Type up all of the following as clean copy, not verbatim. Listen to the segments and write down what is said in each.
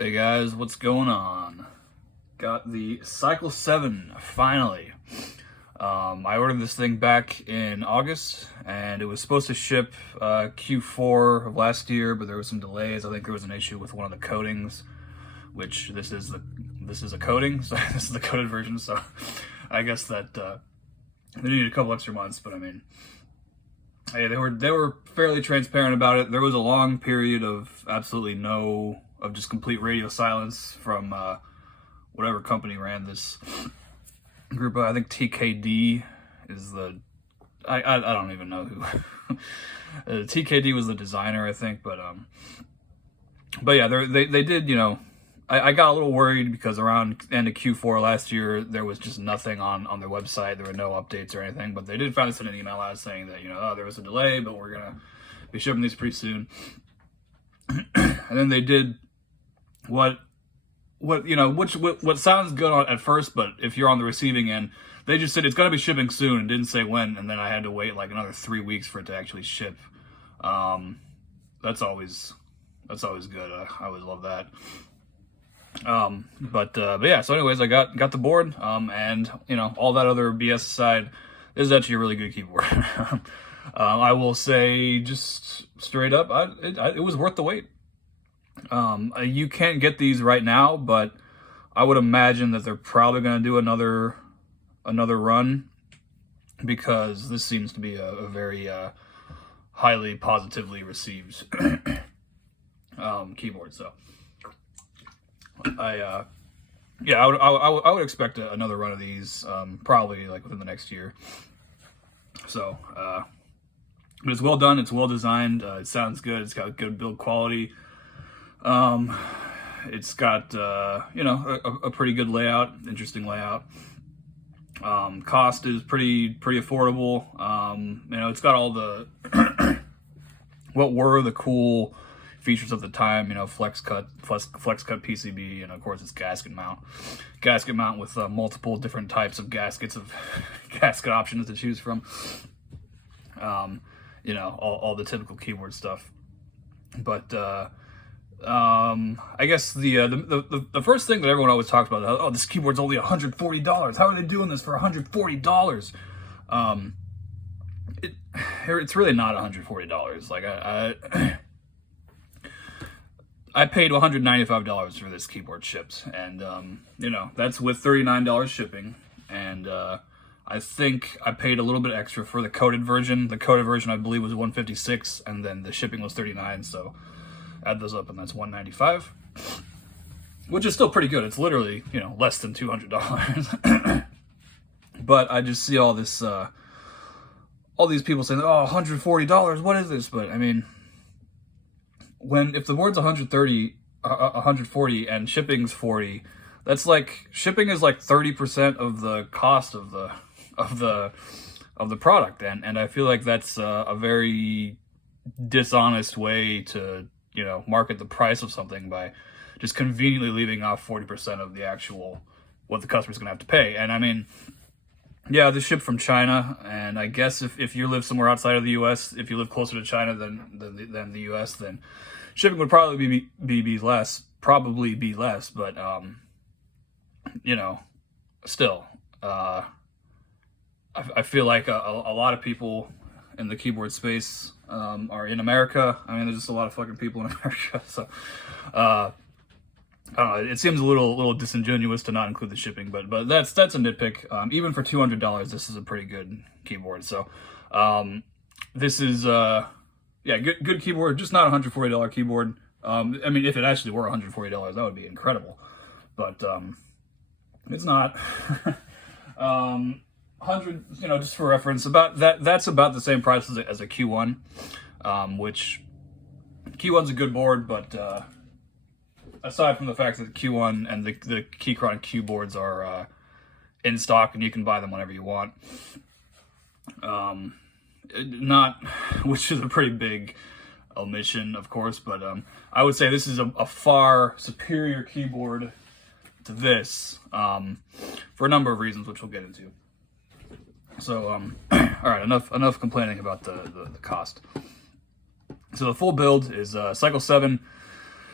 Hey guys, what's going on? Got the Cycle 7 finally. I ordered this thing back in August, and it was supposed to ship Q4 of last year, but there was some delays. I think there was an issue with one of the coatings, which this is a coating, so this is the coated version. So I guess that they needed a couple extra months, but I mean, hey, they were fairly transparent about it. There was a long period of just complete radio silence from whatever company ran this group. I think TKD is I don't even know who. TKD was the designer, I think, but yeah, they did, I got a little worried because around end of Q4 last year, there was just nothing on their website. There were no updates or anything, but they did finally send an email out saying that, there was a delay, but we're going to be shipping these pretty soon. And then they did what sounds good at first, but if you're on the receiving end, they just said it's going to be shipping soon and didn't say when, and then I had to wait like another 3 weeks for it to actually ship. That's always good. I always love that. But yeah, so anyways, I got the board, and all that other BS aside, this is actually a really good keyboard. I will say, just straight up, it was worth the wait. You can't get these right now, but I would imagine that they're probably going to do another run, because this seems to be a very highly positively received keyboard. So I would expect another run of these, probably like within the next year. So but it's well done, it's well designed, it sounds good, it's got good build quality. It's got a pretty good layout, interesting layout. Cost is pretty affordable. It's got all the what were the cool features of the time, flex cut PCB, and of course it's gasket mount with multiple different types of gasket options to choose from. All the typical keyboard stuff. But I guess the first thing that everyone always talks about, oh, this keyboard's only $140. How are they doing this for $140? It's really not $140. Like I paid $195 for this keyboard shipped, and that's with $39 shipping, and I think I paid a little bit extra for the coated version. The coated version, I believe, was $156, and then the shipping was $39. So add those up, and that's $195, which is still pretty good. It's literally less than $200. But I just see all these people saying, oh, $140, what is this? But I mean, if the board's $140 and shipping's $40, that's like, shipping is like 30% of the cost of the product, and I feel like that's a very dishonest way to market the price of something, by just conveniently leaving off 40% of the actual what the customer's gonna have to pay. And I mean, yeah, this shipped from China, and I guess if you live somewhere outside of the U.S., if you live closer to China than the U.S., then shipping would probably be less. But still, I feel like a lot of people in the keyboard space are in America. I mean, there's just a lot of fucking people in America. So I don't know. It seems a little disingenuous to not include the shipping, but that's a nitpick. Even for $200, this is a pretty good keyboard. So this is good keyboard, just not a $140 keyboard. I mean, if it actually were $140, that would be incredible. But it's not. 100, just for reference, that's about the same price as a Q1, which Q1's a good board, but aside from the fact that Q1 and the Keychron Q boards are in stock and you can buy them whenever you want, which is a pretty big omission, of course, but I would say this is a far superior keyboard to this, for a number of reasons, which we'll get into. So, all right, enough complaining about the cost. So the full build is Cycle 7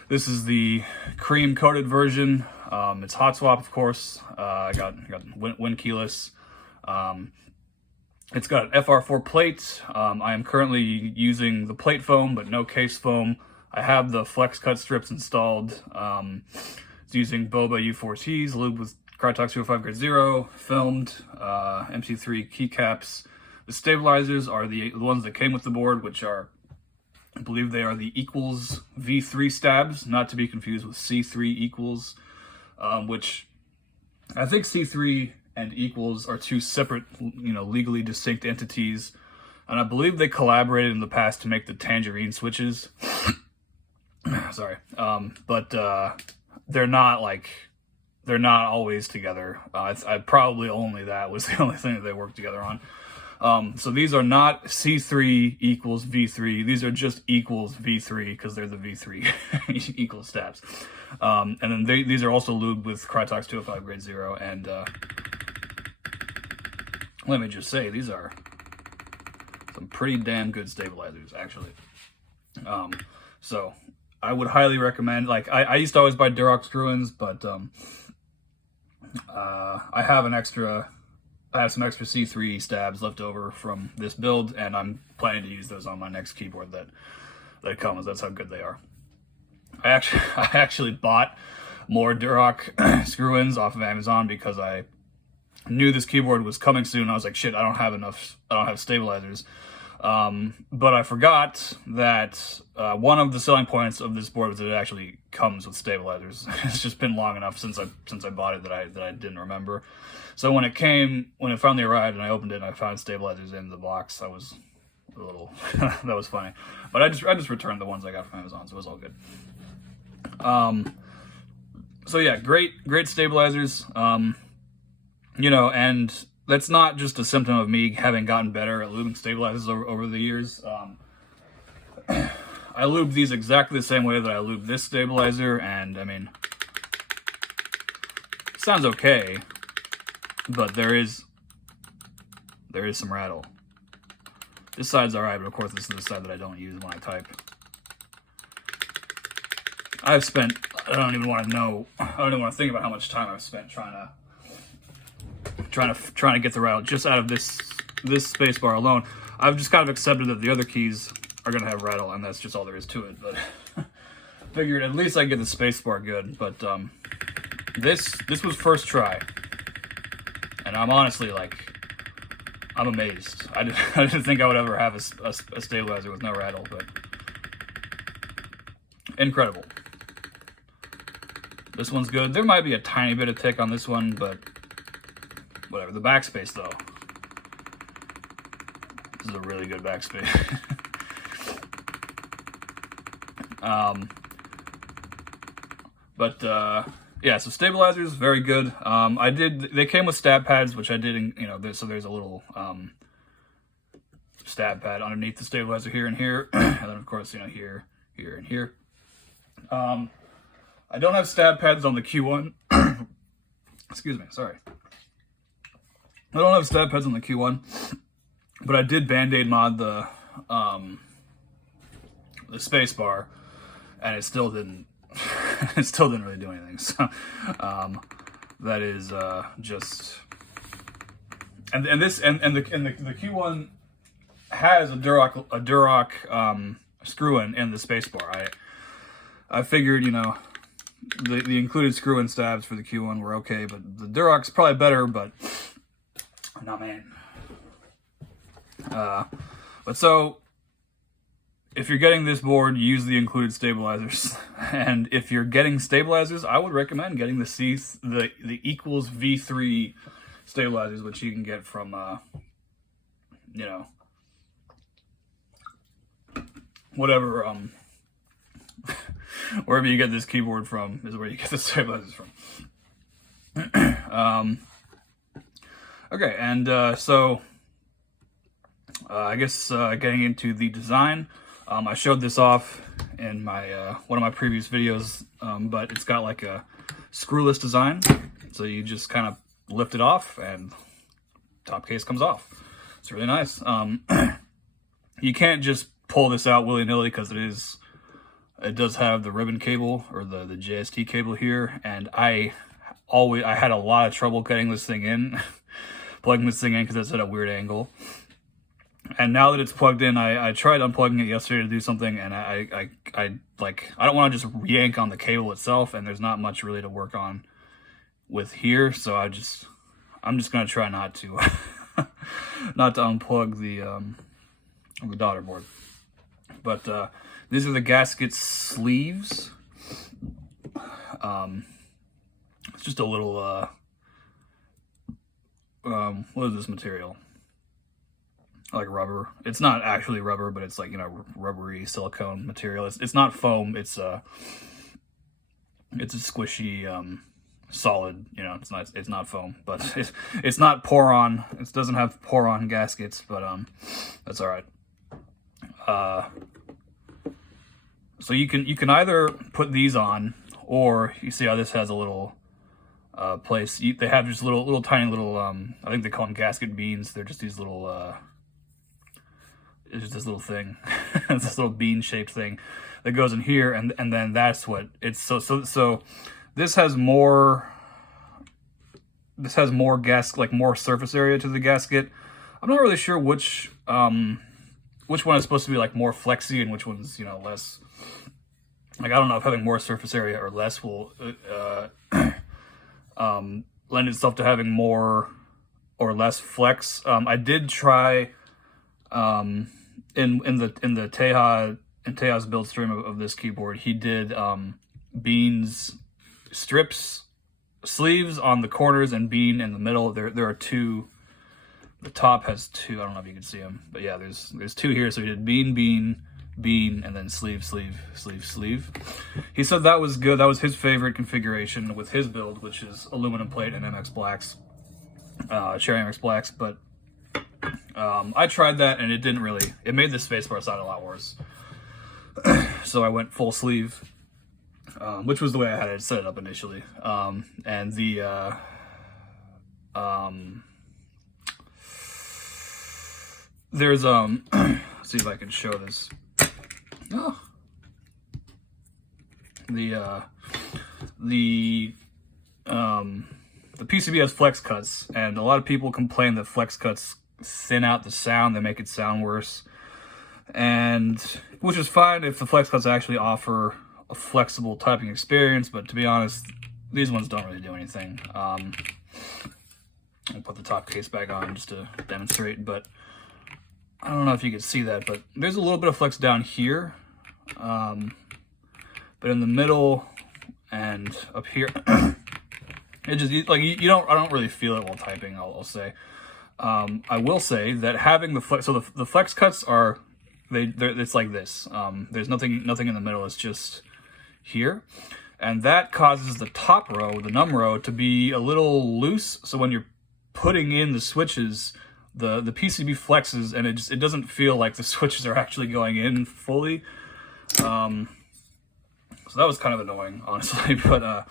This is the cream coated version. It's hot swap, of course. I got wind keyless. It's got an FR4 plate. I am currently using the plate foam, but no case foam. I have the flex cut strips installed. It's using Boba U4Ts, lubed with Krytox 205 grade 0, filmed, MC3 keycaps. The stabilizers are the ones that came with the board, which are, I believe they are the Equals V3 stabs, not to be confused with C3 Equals, which I think C3 and Equals are two separate, legally distinct entities. And I believe they collaborated in the past to make the Tangerine switches. Sorry. But they're not always together. I probably only that was the only thing that they worked together on. So these are not C3 equals V3. These are just equals V3 because they're the V3 equals stabs. And then these are also lubed with Krytox 205 grade 0. And let me just say, these are some pretty damn good stabilizers, actually. So I would highly recommend, I used to always buy Duroc screw-ins, but I have some extra C3 stabs left over from this build, and I'm planning to use those on my next keyboard that comes. That's how good they are. I actually bought more Duroc screw-ins off of Amazon because I knew this keyboard was coming soon. I was like, shit, I don't have stabilizers. But I forgot that one of the selling points of this board is that it actually comes with stabilizers. It's just been long enough since I bought it that I didn't remember. So when it finally arrived and I opened it and I found stabilizers in the box, I was a little that was funny. But I just returned the ones I got from Amazon, so it was all good. So yeah, great stabilizers. And that's not just a symptom of me having gotten better at lubing stabilizers over the years. I lube these exactly the same way that I lube this stabilizer, and I mean, it sounds okay, but there is some rattle. This side's alright, but of course this is the side that I don't use when I type. I don't even want to think about how much time I've spent trying to get the rattle just out of this space bar alone. I've just kind of accepted that the other keys are gonna have rattle, and that's just all there is to it. But figured at least I get the space bar good. But this was first try, and I'm honestly I'm amazed. I didn't think I would ever have a stabilizer with no rattle, but incredible. This one's good. There might be a tiny bit of tick on this one, but whatever. The backspace, though. This is a really good backspace. Yeah, so stabilizers, very good. They came with stab pads, which I did, so there's a little stab pad underneath the stabilizer here and here. And then, of course, here, here, and here. I don't have stab pads on the Q1. Excuse me, sorry. I don't have stab pads on the Q1, but I did Band-Aid mod the space bar, and it still didn't really do anything. So that is just and the Q1 has a Duroc screw-in in the space bar. I figured, the included screw-in stabs for the Q1 were okay, but the Duroc's probably better, but no, man. But so, if you're getting this board, use the included stabilizers. And if you're getting stabilizers, I would recommend getting the Equals V3 stabilizers, which you can get from, whatever, wherever you get this keyboard from is where you get the stabilizers from. Okay, and so I guess getting into the design, I showed this off in my one of my previous videos, but it's got like a screwless design, so you just kind of lift it off and top case comes off. It's really nice. You can't just pull this out willy-nilly because it it does have the ribbon cable, or the JST cable here, and I had a lot of trouble getting this thing in, plugging this thing in, because it's at a weird angle. And now that it's plugged in, I tried unplugging it yesterday to do something, and I don't want to just yank on the cable itself, and there's not much really to work on with here, so I'm just gonna try not to not to unplug the daughter board. But these are the gasket sleeves. It's just a little what is this material? Like rubber. It's not actually rubber, but it's like, you know, rubbery silicone material. It's not foam. It's a squishy solid. You know, it's not foam, but it's not pour-on. It doesn't have pour-on gaskets, but that's all right. So you can either put these on, or you see how this has a little place. They have just little tiny little I think they call them gasket beans. They're just these little it's just this little thing. It's this little bean shaped thing that goes in here, and then that's what it's so this has more like more surface area to the gasket. I'm not really sure which one is supposed to be like more flexy and which one's, you know, less. Like, I don't know if having more surface area or less will lend itself to having more or less flex. I did try in Teja's build stream of this keyboard. He did beans strips, sleeves on the corners and bean in the middle. There are two. The top has two. I don't know if you can see them, but yeah, there's two here. So he did bean, bean, bean, and then sleeve, sleeve, sleeve, sleeve. He said that was good. That was his favorite configuration with his build, which is aluminum plate and MX blacks, Cherry MX blacks. But I tried that, and it made the spacebar sound a lot worse. So I went full sleeve, which was the way I had it set it up initially. And the there's let's see if I can show this. Oh. The PCB has flex cuts, and a lot of people complain that flex cuts thin out the sound. They make it sound worse, and which is fine if the flex cuts actually offer a flexible typing experience. But to be honest, these ones don't really do anything. I'll put the top case back on just to demonstrate, but I don't know if you can see that, but there's a little bit of flex down here, but in the middle and up here, it just like I don't really feel it while typing. I'll say. I will say that having the flex, so the flex cuts are it's like this. There's nothing in the middle. It's just here, and that causes the top row, the num row, to be a little loose. So when you're putting in the switches, the PCB flexes, and it doesn't feel like the switches are actually going in fully. So that was kind of annoying, honestly. But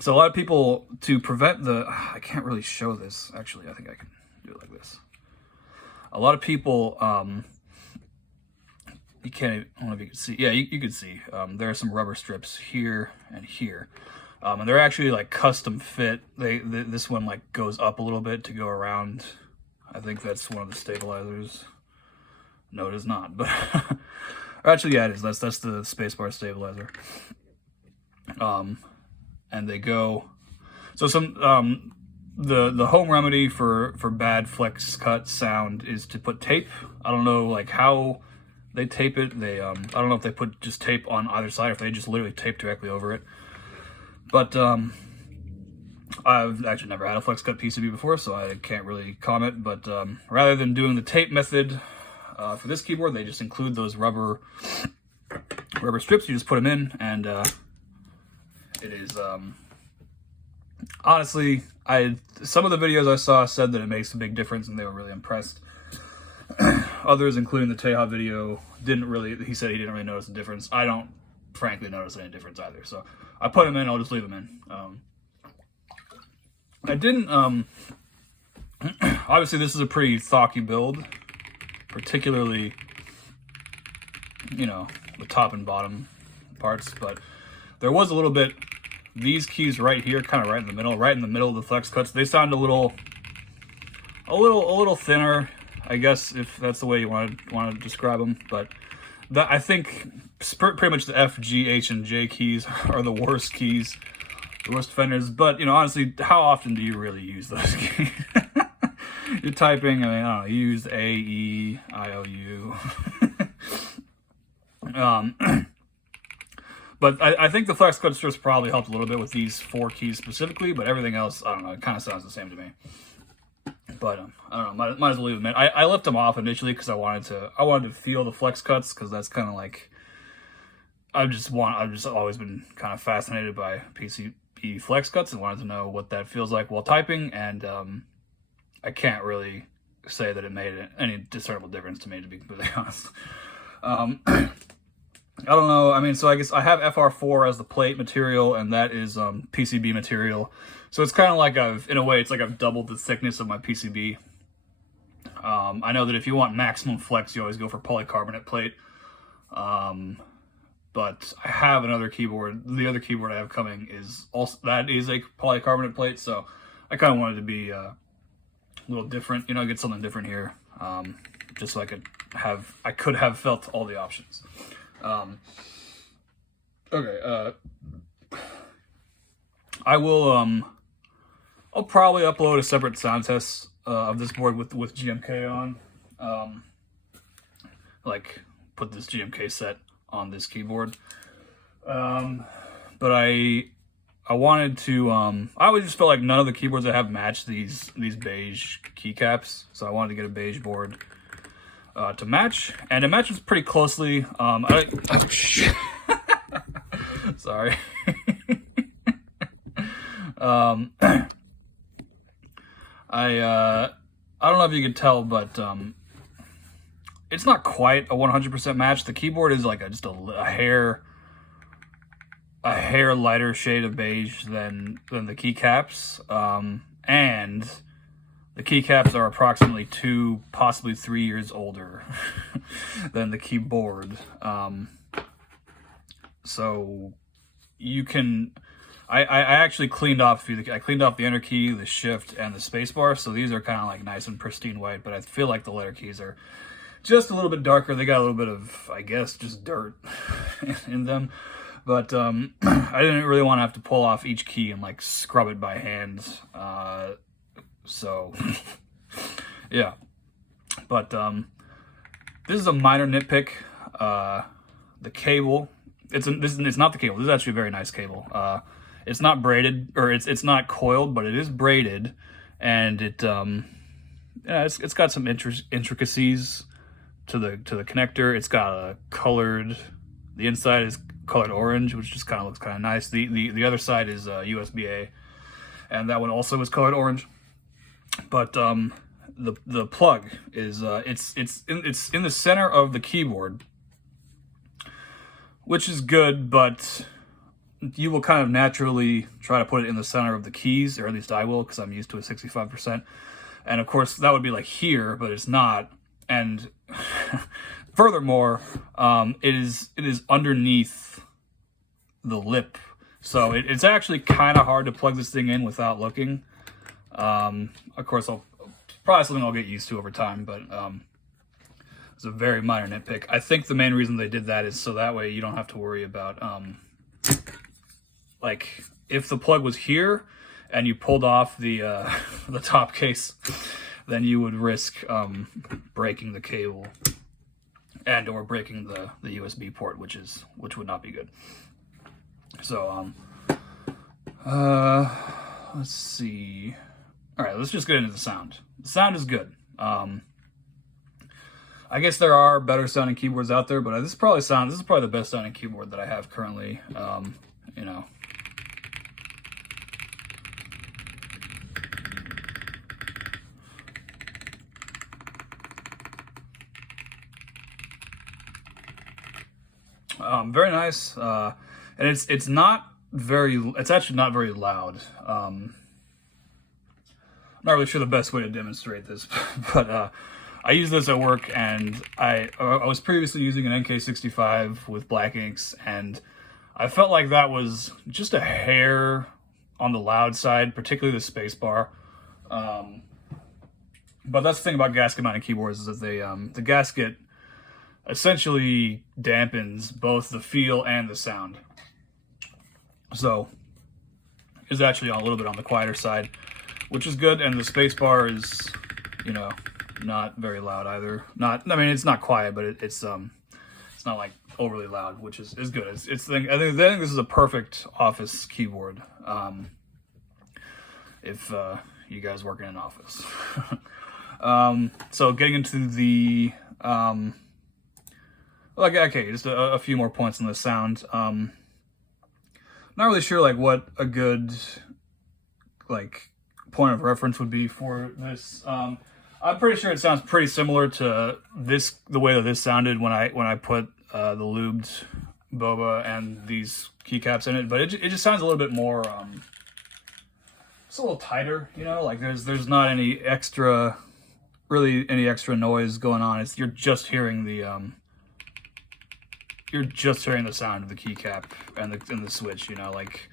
so a lot of people, to prevent I can't really show this. Actually, I think I can do it like this. A lot of people, you can't. I don't know if you can see. Yeah, you can see. There are some rubber strips here and here. And they're actually like custom fit. This one like goes up a little bit to go around. I think that's one of the stabilizers. No, it is not. But actually, yeah, it is. That's the spacebar stabilizer. And they go. So some the home remedy for bad flex cut sound is to put tape. I don't know like how they tape it. I don't know if they put just tape on either side or if they just literally tape directly over it. But I've actually never had a flex cut PCB before, so I can't really comment. But rather than doing the tape method for this keyboard, they just include those rubber strips. You just put them in, and it is honestly, some of the videos I saw said that it makes a big difference, and they were really impressed. Others, including the Teja video, he said he didn't really notice a difference. I don't frankly notice any difference either, so I put them in. I'll just leave them in. I didn't obviously this is a pretty thocky build, particularly, you know, top and bottom parts, but there was a little bit. These keys right here, kind of right in the middle of the flex cuts, they sound a little thinner, I guess, if that's the way you want to describe them. But I think pretty much the F, G, H, and J keys are the worst keys, the worst fenders. But you know, honestly, how often do you really use those keys? You're typing, I mean, I don't know, you use A, E, I, O, U. But I think the flex cut strips probably helped a little bit with these 4 keys specifically, but everything else, I don't know, it kind of sounds the same to me. But I don't know, might as well leave them in. I left them off initially because I wanted to feel the flex cuts, because that's kind of like, I've just always been kind of fascinated by PCB flex cuts and wanted to know what that feels like while typing, and I can't really say that it made any discernible difference to me, to be completely honest. I don't know. I mean, so I guess I have FR4 as the plate material, and that is PCB material. So it's kind of like in a way, it's like I've doubled the thickness of my PCB. I know that if you want maximum flex, you always go for polycarbonate plate. But I have another keyboard. The other keyboard I have coming is also, that is a polycarbonate plate. So I kind of wanted to be a little different, you know, get something different here. Just so I could have felt all the options. Okay, I will, I'll probably upload a separate sound test, of this board with GMK on, like, put this GMK set on this keyboard, but I wanted to, I always just felt like none of the keyboards I have match these beige keycaps, so I wanted to get a beige board to match, and it matches pretty closely. Oh, shit. Sorry. I don't know if you can tell, but it's not quite a 100% match. The keyboard is like just a hair lighter shade of beige than the keycaps, and the keycaps are approximately 2, possibly 3 years older than the keyboard. So you can, I actually cleaned off the enter key, the shift, and the spacebar. So these are kind of like nice and pristine white, but I feel like the letter keys are just a little bit darker. They got a little bit of, I guess, just dirt in them. But I didn't really want to have to pull off each key and like scrub it by hand. So yeah, but this is a minor nitpick. The cable, it's not the cable. This is actually a very nice cable. It's not braided, or it's not coiled, but it is braided, and it's got some intricacies to the connector. It's got a colored. The inside is colored orange, which just kind of looks kind of nice. The other side is USB-A, and that one also is colored orange. But the plug is it's in the center of the keyboard, which is good, but you will kind of naturally try to put it in the center of the keys, or at least I will, because I'm used to a 65%. And of course that would be like here, but it's not. And furthermore, it is underneath the lip, so it's actually kind of hard to plug this thing in without looking. Of course, probably something I'll get used to over time, but it's a very minor nitpick. I think the main reason they did that is so that way you don't have to worry about, like, if the plug was here and you pulled off the the top case, then you would risk breaking the cable and or breaking the USB port, which would not be good. So let's see. All right, let's just get into the sound. The sound is good. I guess there are better sounding keyboards out there, but this is probably the best sounding keyboard that I have currently. You know. Very nice, and it's actually not very loud. I'm not really sure the best way to demonstrate this, but I use this at work, and I was previously using an NK65 with black inks, and I felt like that was just a hair on the loud side, particularly the space bar. But that's the thing about gasket-mounted keyboards, is that they the gasket essentially dampens both the feel and the sound. So it's actually a little bit on the quieter side, which is good, and the space bar is, you know, not very loud either. I mean, it's not quiet, but it's not like overly loud, which is good. I think this is a perfect office keyboard. If you guys work in an office. So getting into the okay, just a few more points on the sound. Not really sure like what a good like point of reference would be for this. I'm pretty sure it sounds pretty similar to the way that this sounded when I put the lubed boba and these keycaps in it, but it just sounds a little bit more it's a little tighter, you know, like there's not any extra noise going on. You're just hearing the sound of the keycap and the switch, you know, like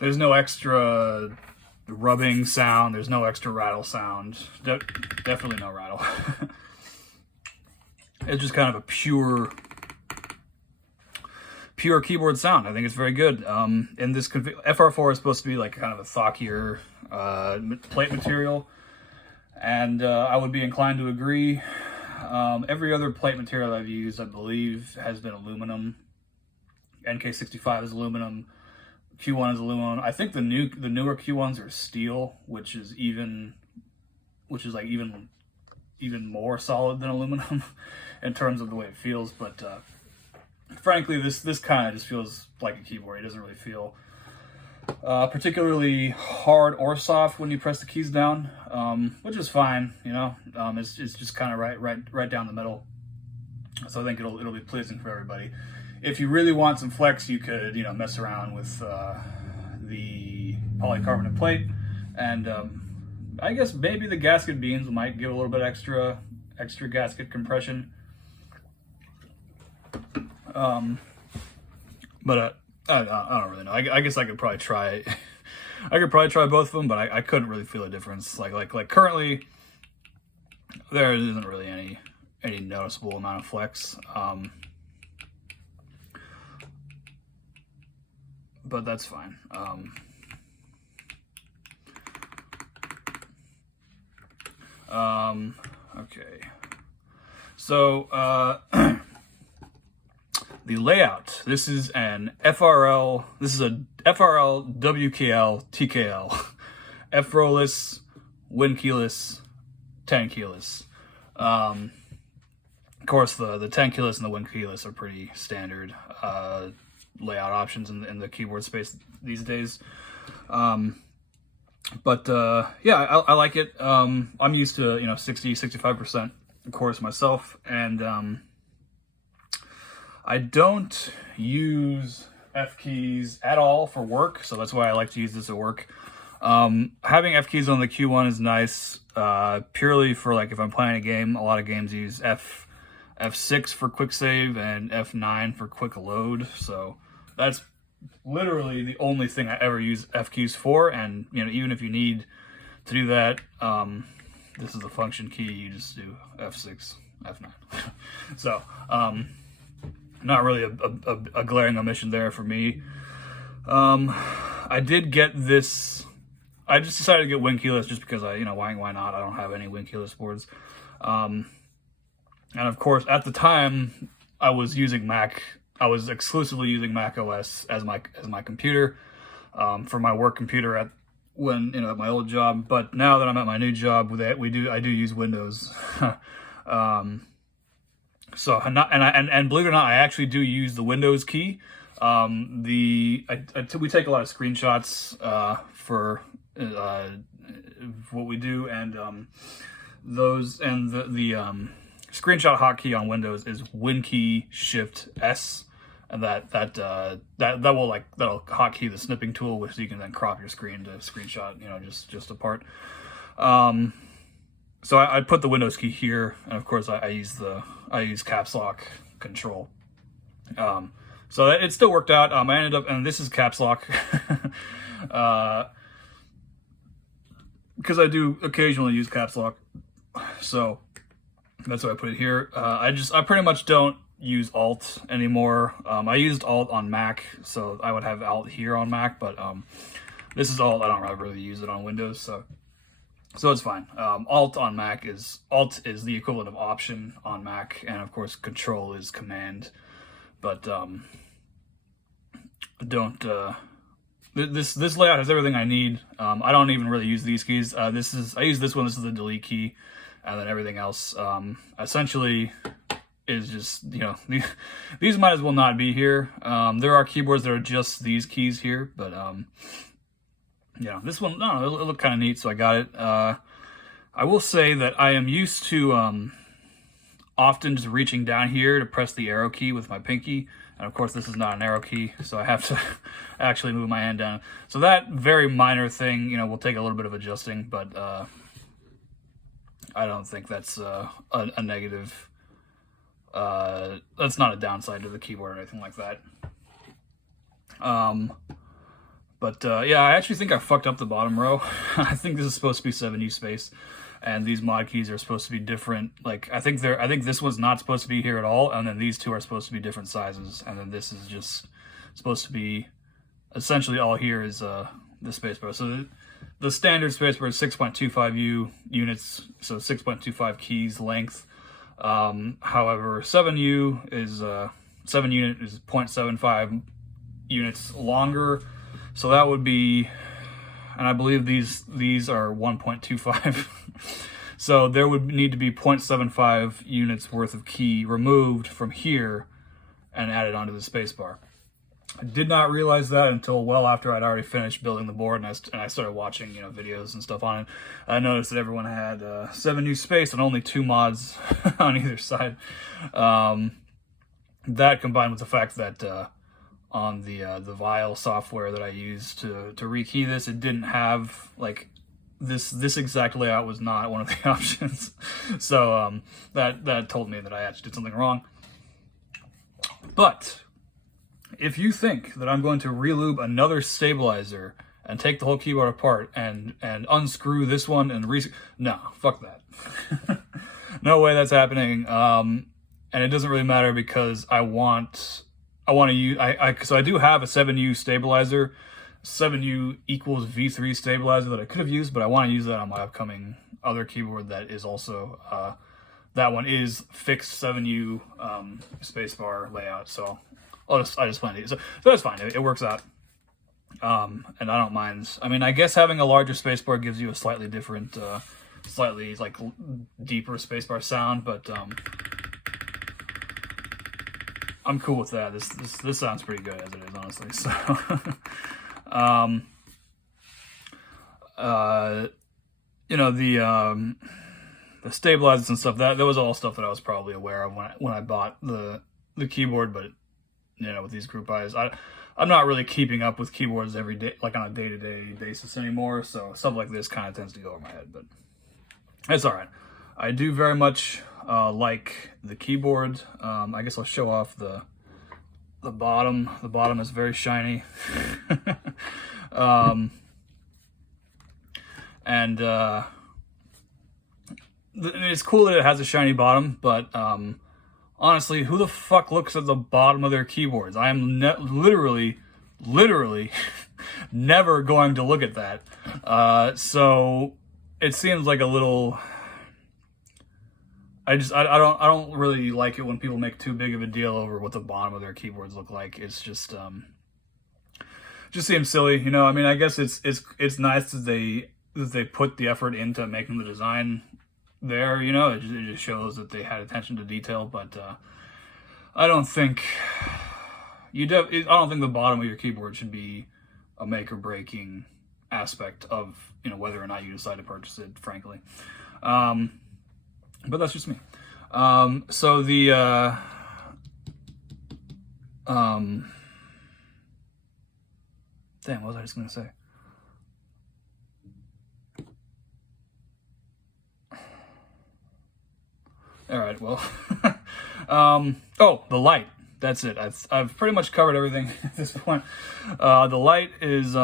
there's no extra rubbing sound, there's no extra rattle sound. Definitely no rattle. It's just kind of a pure keyboard sound. I think it's very good. In this FR4 is supposed to be like kind of a thockier plate material, and I would be inclined to agree. Every other plate material I've used, I believe, has been aluminum. NK65 is aluminum. Q1 is aluminum. I think the newer Q1s are steel, which is even more solid than aluminum in terms of the way it feels. But frankly, this kind of just feels like a keyboard. It doesn't really feel particularly hard or soft when you press the keys down, which is fine. You know, it's just kind of right down the middle. So I think it'll be pleasing for everybody. If you really want some flex, you could, you know, mess around with the polycarbonate plate, and I guess maybe the gasket beans might give a little bit extra gasket compression. But I don't really know. I guess I could probably try. I could probably try both of them, but I couldn't really feel a difference. Like currently, there isn't really any noticeable amount of flex. But that's fine. Okay. So the layout. This is an FRL. This is a FRL WKL TKL. F rowless, win keyless, 10 keyless. Of course, the 10 keyless and the win keyless are pretty standard layout options in the keyboard space these days. But yeah, I like it. I'm used to 60-65% of course myself, and I don't use F keys at all for work, so that's why I like to use this at work. Having F keys on the Q1 is nice, purely for like if I'm playing a game. A lot of games use F6 for quick save and F9 for quick load, so that's literally the only thing I ever use F keys for. And even if you need to do that, this is the function key. You just do F6, F9. So not really a glaring omission there for me. I did get this. I just decided to get win keyless just because why not? I don't have any win keyless boards. And of course, at the time, I was using Mac. I was exclusively using Mac OS as my computer for my work computer at my old job. But now that I'm at my new job, I do use Windows. So and believe it or not, I actually do use the Windows key. We take a lot of screenshots for what we do, and the screenshot hotkey on Windows is Win key Shift S, and that'll hotkey the snipping tool, which you can then crop your screen to screenshot, just a part. So I put the Windows key here, and of course I use caps lock control. So it still worked out. I ended up, and this is caps lock, because I do occasionally use caps lock. So that's why I put it here. I pretty much don't use Alt anymore. I used Alt on Mac, so I would have Alt here on Mac, but this is Alt. I don't really use it on Windows, so it's fine. Alt on Mac is the equivalent of Option on Mac, and of course Control is Command. But this layout has everything I need. I don't even really use these keys. I use this one. This is the delete key, and then everything else essentially is just, you know, these might as well not be here. There are keyboards that are just these keys here, but yeah, this one, no, it looked kind of neat, so I got it. I will say that I am used to often just reaching down here to press the arrow key with my pinky, and of course this is not an arrow key, so I have to actually move my hand down. So that very minor thing, you know, will take a little bit of adjusting, but I don't think that's a negative. That's not a downside to the keyboard or anything like that. But yeah, I actually think I fucked up the bottom row. I think this is supposed to be 7U space, and these mod keys are supposed to be different. Like, I think this one's not supposed to be here at all, and then these two are supposed to be different sizes, and then this is just supposed to be essentially all here is the spacebar. So the standard spacebar is 6.25U units, so 6.25 keys length. However, 7U is 7 unit is 0.75 units longer. So that would be, and I believe these are 1.25. So there would need to be 0.75 units worth of key removed from here and added onto the spacebar. I did not realize that until well after I'd already finished building the board, and I started watching, you know, videos and stuff on it. I noticed that everyone had 7U space and only 2 mods on either side. That combined with the fact that on the Vial software that I used to rekey this, it didn't have, like, this exact layout was not one of the options. So that told me that I actually did something wrong. But if you think that I'm going to relube another stabilizer and take the whole keyboard apart and unscrew this one and no, fuck that. No way that's happening. And it doesn't really matter because I want to use, so I do have a 7U stabilizer, 7U equals V3 stabilizer that I could have used, but I want to use that on my upcoming other keyboard that is also, that one is fixed 7U spacebar layout, so I just plan to use it. So that's fine, it works out. And I don't mind. I mean, I guess having a larger spacebar gives you a slightly different, slightly like deeper spacebar sound, but I'm cool with that. This sounds pretty good as it is, honestly. So, you know, the stabilizers and stuff, that was all stuff that I was probably aware of when I bought the keyboard. But you know, with these group buys, I'm not really keeping up with keyboards every day, like on a day-to-day basis anymore. So stuff like this kind of tends to go over my head, but it's all right. I do very much like the keyboard. I guess I'll show off the bottom. The bottom is very shiny. And it's cool that it has a shiny bottom, but honestly, who the fuck looks at the bottom of their keyboards? I am literally never going to look at that. So it seems like a little. I don't really like it when people make too big of a deal over what the bottom of their keyboards look like. It's just seems silly, you know. I mean, I guess it's nice that they put the effort into making the design there, you know. It just shows that they had attention to detail, but I don't think I don't think the bottom of your keyboard should be a make or breaking aspect of, you know, whether or not you decide to purchase it, frankly. But that's just me. So the damn, what was I just gonna say? All right, well, oh, the light. That's it. I've pretty much covered everything at this point. The light is,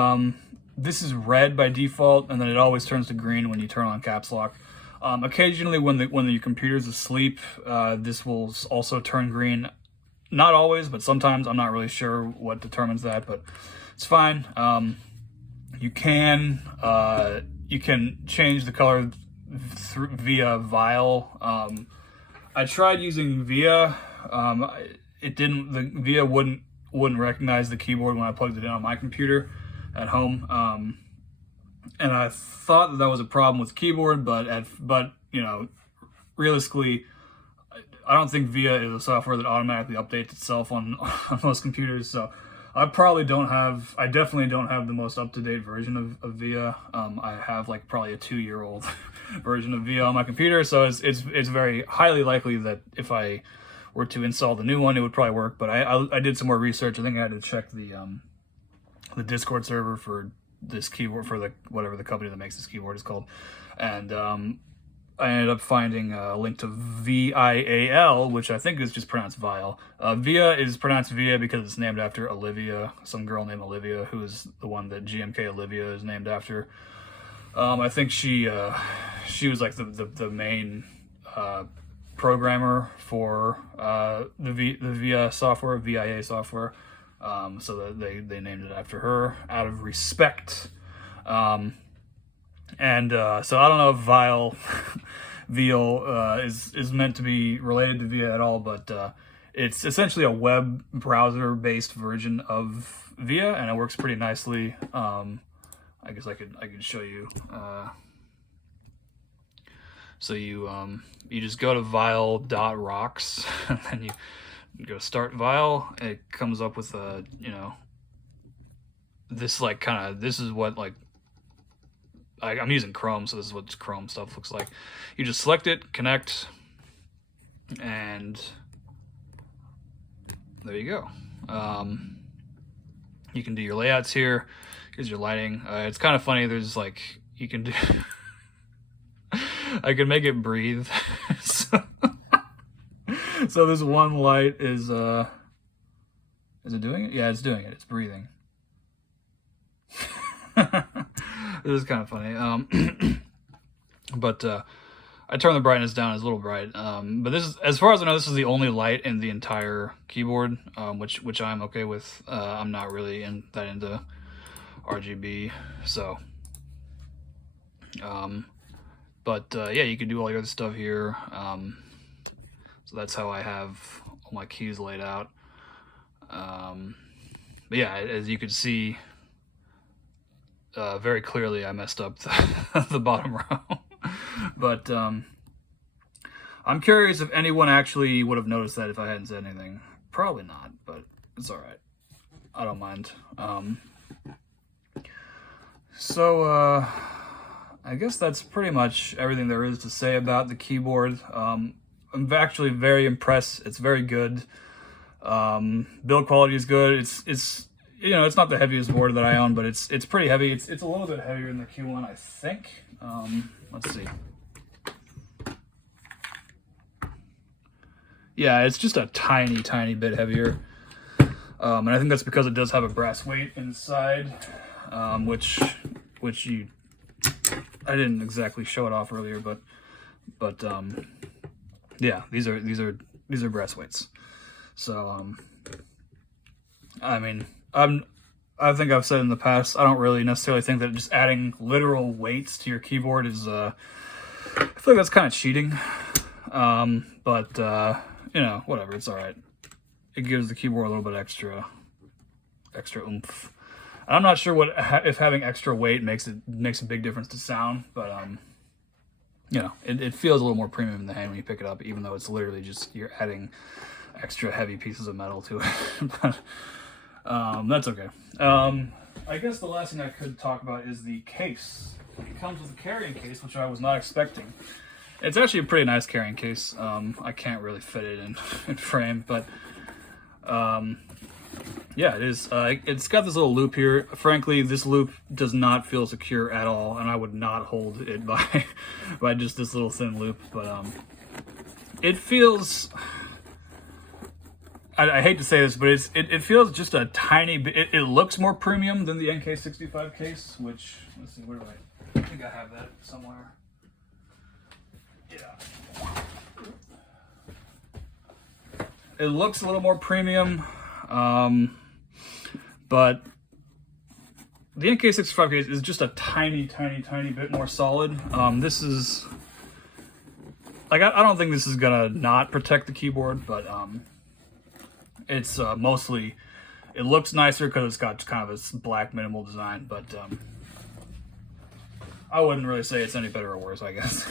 this is red by default, and then it always turns to green when you turn on caps lock. Occasionally when the computer's asleep, this will also turn green. Not always, but sometimes. I'm not really sure what determines that, but it's fine. You can change the color via Vial. I tried using Via. The Via wouldn't recognize the keyboard when I plugged it in on my computer at home. And I thought that was a problem with the keyboard, but you know, realistically, I don't think Via is a software that automatically updates itself on most computers. So I definitely don't have the most up-to-date version of Via. I have like probably a 2-year-old version of Via on my computer, so it's very highly likely that if I were to install the new one, it would probably work. But I did some more research. I think I had to check the Discord server for this keyboard, for whatever the company that makes this keyboard is called, and I ended up finding a link to VIAL, which I think is just pronounced Vial. Via is pronounced Via because it's named after Olivia, some girl named Olivia, who is the one that GMK Olivia is named after. I think she was like the main programmer for the VIA software, VIA software. So that they named it after her out of respect. So I don't know if Vial is meant to be related to Via at all, but it's essentially a web browser based version of Via, and it works pretty nicely. I guess I could show you. So you just go to vial.rocks and then you go start Vial. It comes up with a, you know, this like kind of, this is what like, I'm using Chrome, so this is what Chrome stuff looks like. You just select it, connect, and there you go. You can do your layouts here. Here's your lighting. It's kind of funny. There's like, you can do, I can make it breathe. So this one light is it doing it? Yeah, it's doing it. It's breathing. This is kind of funny. But I turned the brightness down. It's a little bright. But this is, as far as I know, this is the only light in the entire keyboard, which I'm okay with. I'm not really that into RGB, so. Yeah, you can do all your other stuff here. So that's how I have all my keys laid out. But yeah, as you can see, very clearly I messed up the bottom row. But I'm curious if anyone actually would have noticed that if I hadn't said anything. Probably not, but it's alright. I don't mind. So I guess that's pretty much everything there is to say about the keyboard. I'm actually very impressed. It's very good. Build quality is good. It's you know, it's not the heaviest board that I own, but it's pretty heavy. It's a little bit heavier than the Q1, I think. Let's see. Yeah, it's just a tiny bit heavier. And I think that's because it does have a brass weight inside, which I didn't exactly show it off earlier, but yeah, these are brass weights. So I mean, I think I've said in the past, I don't really necessarily think that just adding literal weights to your keyboard is I feel like that's kind of cheating. You know, whatever, it's all right. It gives the keyboard a little bit extra oomph. I'm not sure if having extra weight makes a big difference to sound, but you know, it feels a little more premium in the hand when you pick it up, even though it's literally just you're adding extra heavy pieces of metal to it. But that's okay. I guess the last thing I could talk about is the case. It comes with a carrying case, which I was not expecting. It's actually a pretty nice carrying case. I can't really fit it in frame, but yeah, it is. It's got this little loop here. Frankly, this loop does not feel secure at all, and I would not hold it by just this little thin loop. But it feels. I hate to say this, but it feels just a tiny bit. It looks more premium than the NK65 case, which, let's see, where do I think I have that somewhere. Yeah. It looks a little more premium, but the NK65 case is just a tiny bit more solid. This is, like, I don't think this is gonna not protect the keyboard, but it's mostly, it looks nicer because it's got kind of a black minimal design, but I wouldn't really say it's any better or worse, I guess.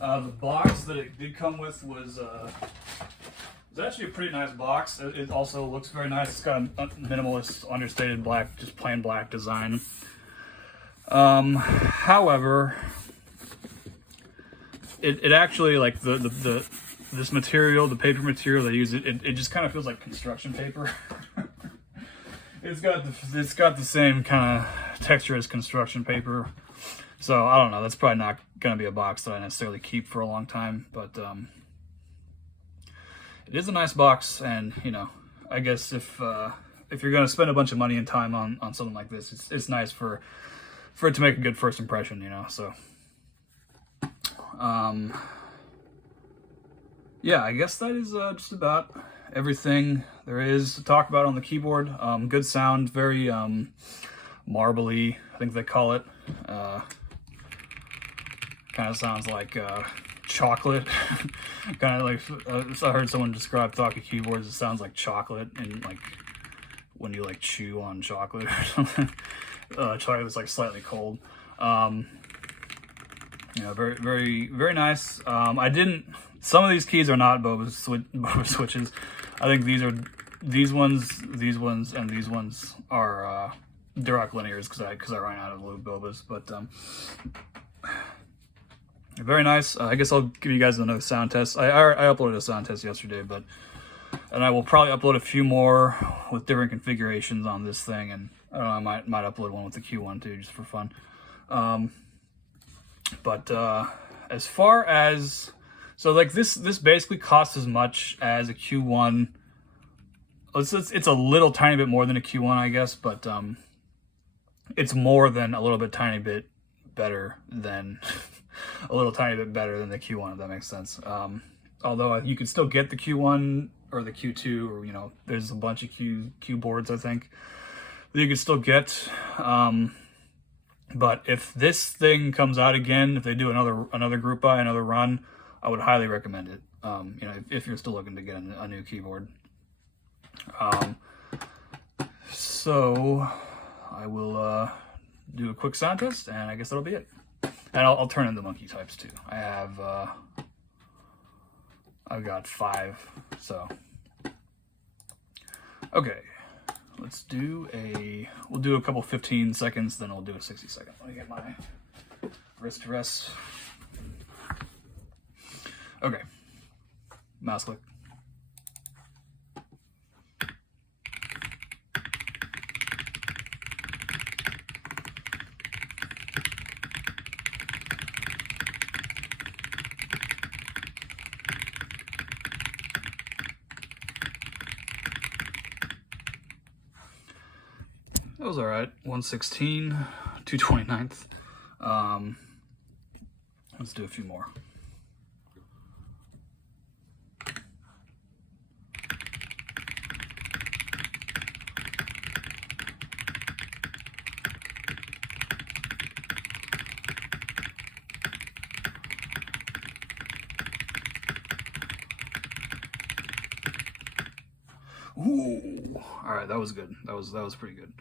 The box that it did come with was actually a pretty nice box. It also looks very nice. It's got a minimalist, understated black, just plain black design. However, it actually, like, this material, the paper material they use, it just kind of feels like construction paper. It's got the same kind of texture as construction paper. So I don't know. That's probably not gonna be a box that I necessarily keep for a long time, but it is a nice box, and you know, I guess if you're gonna spend a bunch of money and time on something like this, it's nice for it to make a good first impression, you know. So yeah, I guess that is just about everything there is to talk about on the keyboard. Good sound, very marbly, I think they call it. Kind of sounds like chocolate. Kind of like, I heard someone describe Talkie keyboards, it sounds like chocolate, and like when you like chew on chocolate or something. Chocolate that's like slightly cold. You know, very nice. Some of these keys are not boba switches. I think these ones, and these ones are direct linears because I ran out of loop bobas. But very nice. I guess I'll give you guys another sound test. I uploaded a sound test yesterday, and I will probably upload a few more with different configurations on this thing, and I don't know, I might upload one with the Q1 too, just for fun. But as far as, so like this basically costs as much as a Q1. It's a little tiny bit more than a Q1, I guess, but it's more than a little bit tiny bit better than a little tiny bit better than the Q1, if that makes sense. Although you could still get the Q1 or the Q2, or you know, there's a bunch of Q boards, I think, that you could still get. But if this thing comes out again, if they do another group buy, another run, I would highly recommend it. You know, if you're still looking to get a new keyboard. So I will do a quick sound test, and I guess that'll be it. And I'll turn in the monkey types too. I've got 5. So okay. We'll do a couple 15 seconds, then we'll do a 60 second. Let me get my wrist to rest. Okay. Mouse click. That was all right. 116, 229th. Let's do a few more. Ooh, all right, that was good. That was pretty good.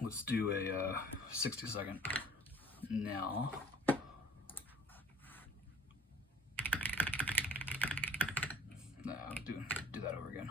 Let's do a 60 second now. No, do that over again.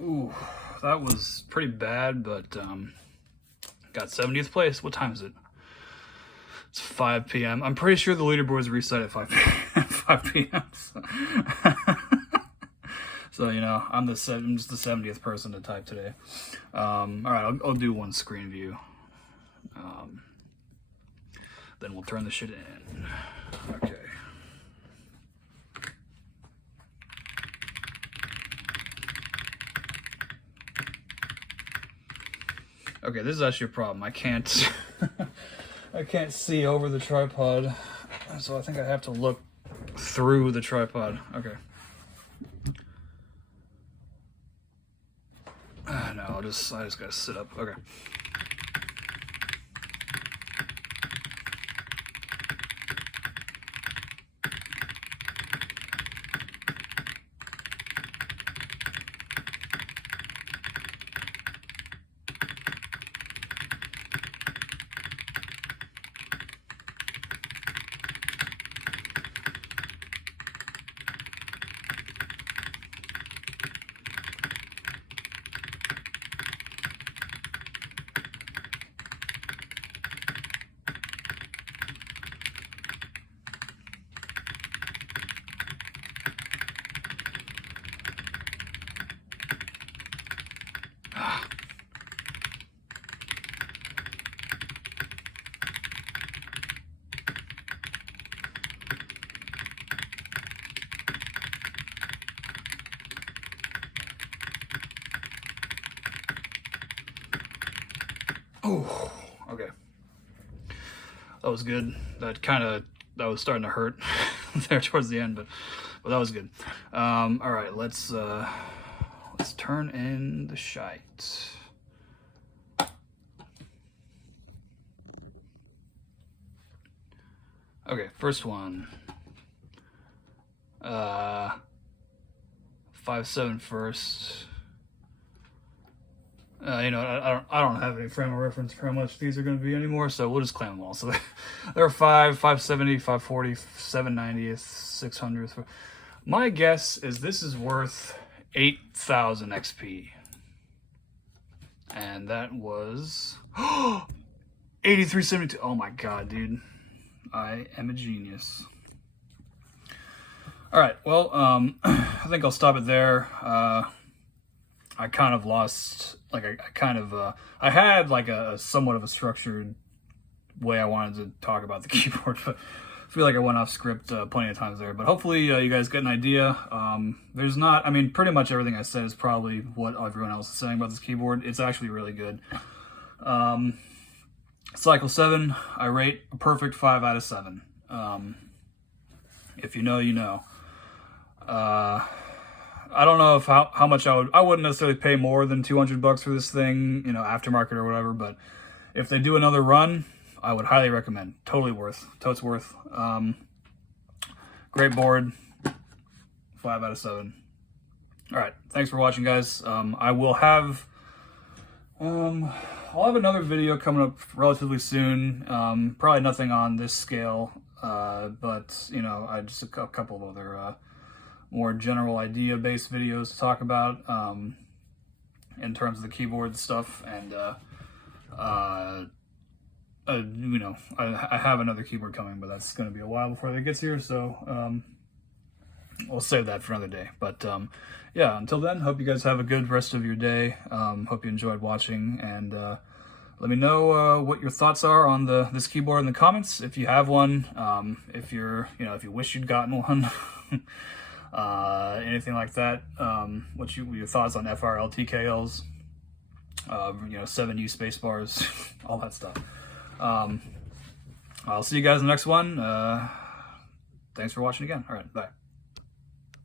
Ooh, that was pretty bad, but got 70th place. What time is it? It's 5 p.m. I'm pretty sure the leaderboard's reset at 5 p.m. So, you know, I'm just the 70th person to type today. All right, I'll do one screen view. Then we'll turn the shit in. Okay. Okay, this is actually a problem. I can't I can't see over the tripod, so I think I have to look through the tripod. Okay. No, I just gotta sit up. Okay. Oh, okay. That was good. That was starting to hurt there towards the end, but that was good. All right, let's turn in the shite. Okay, first one. 5.7 first. You know, I don't have any frame of reference for how much these are going to be anymore, so we'll just claim them all. So there are 570, 540, 790, 600. My guess is this is worth 8,000 XP. And that was 8372. Oh my god, dude. I am a genius. Alright, well, I think I'll stop it there. I kind of lost, like, I had, like, a somewhat of a structured way I wanted to talk about the keyboard, but I feel like I went off script plenty of times there. But hopefully you guys get an idea. There's not, I mean, pretty much everything I said is probably what everyone else is saying about this keyboard. It's actually really good. Cycle 7, I rate a perfect 5 out of 7. If you know, you know. I don't know if how much I wouldn't necessarily pay more than $200 for this thing, you know, aftermarket or whatever, but if they do another run, I would highly recommend. Totally worth. Totes worth. Great board. 5 out of 7. All right. Thanks for watching, guys. I'll have another video coming up relatively soon. Probably nothing on this scale, but, you know, just a couple of other more general idea-based videos to talk about in terms of the keyboard stuff, and you know, I have another keyboard coming, but that's going to be a while before that gets here, so we'll save that for another day. But yeah, until then, hope you guys have a good rest of your day. Hope you enjoyed watching, and let me know what your thoughts are on this keyboard in the comments if you have one. If if you wish you'd gotten one. Anything like that. What your thoughts on FRL TKLs, you know, 7U space bars, all that stuff. I'll see you guys in the next one. Thanks for watching again. All right, bye.